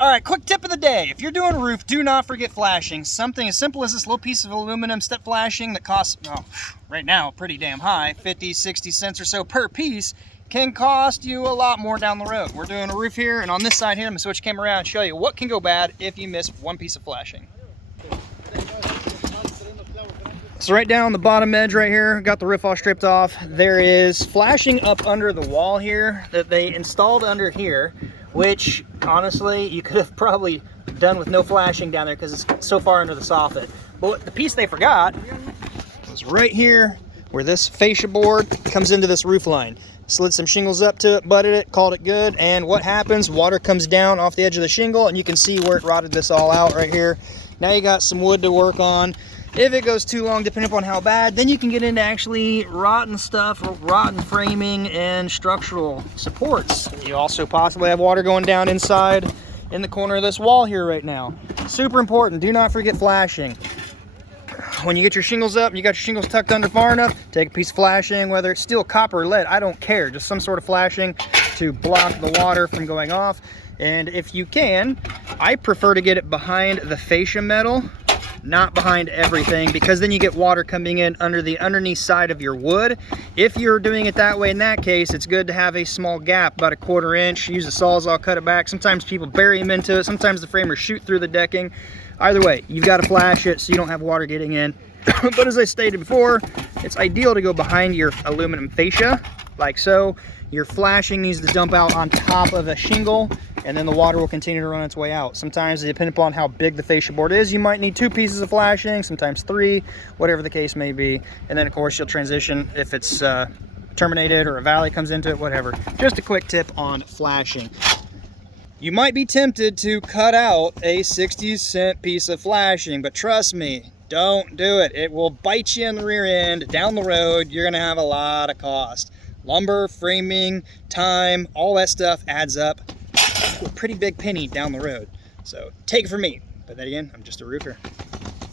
All right, quick tip of the day. If you're doing a roof, do not forget flashing. Something as simple as this little piece of aluminum step flashing that costs, oh, right now, pretty damn high, 50, 60 cents or so per piece, can cost you a lot more down the road. We're doing a roof here, and on this side here, I'm gonna switch camera around and show you what can go bad if you miss one piece of flashing. So right down on the bottom edge right here, got the roof all stripped off. There is flashing up under the wall here that they installed under here, which honestly you could have probably done with no flashing down there because it's so far under the soffit. But the piece they forgot was right here where this fascia board comes into this roof line. Slid some shingles up to it, butted it, called it good, and what happens? Water comes down off the edge of the shingle, and you can see where it rotted this all out right here. Now you got some wood to work on. If it goes too long, depending upon how bad, then you can get into actually rotten stuff, or rotten framing and structural supports. You also possibly have water going down inside in the corner of this wall here right now. Super important, do not forget flashing. When you get your shingles up, you got your shingles tucked under far enough, take a piece of flashing, whether it's steel, copper, or lead, I don't care, just some sort of flashing to block the water from going off. And if you can, I prefer to get it behind the fascia metal, not behind everything, because then you get water coming in under the underneath side of your wood. If you're doing it that way, in that case, it's good to have a small gap, about 1/4 inch. Use a Sawzall, cut it back. Sometimes people bury them into it. Sometimes the framers shoot through the decking. Either way, you've got to flash it so you don't have water getting in. But as I stated before, it's ideal to go behind your aluminum fascia, like so. Your flashing needs to dump out on top of a shingle, and then the water will continue to run its way out. Sometimes, depending upon how big the fascia board is, you might need 2 pieces of flashing, sometimes 3, whatever the case may be. And then, of course, you'll transition if it's terminated or a valley comes into it, whatever. Just a quick tip on flashing. You might be tempted to cut out a 60-cent piece of flashing, but trust me, don't do it. It will bite you in the rear end. Down the road, you're gonna have a lot of cost. Lumber, framing, time, all that stuff adds up to a pretty big penny down the road. So take it from me. But then again, I'm just a roofer.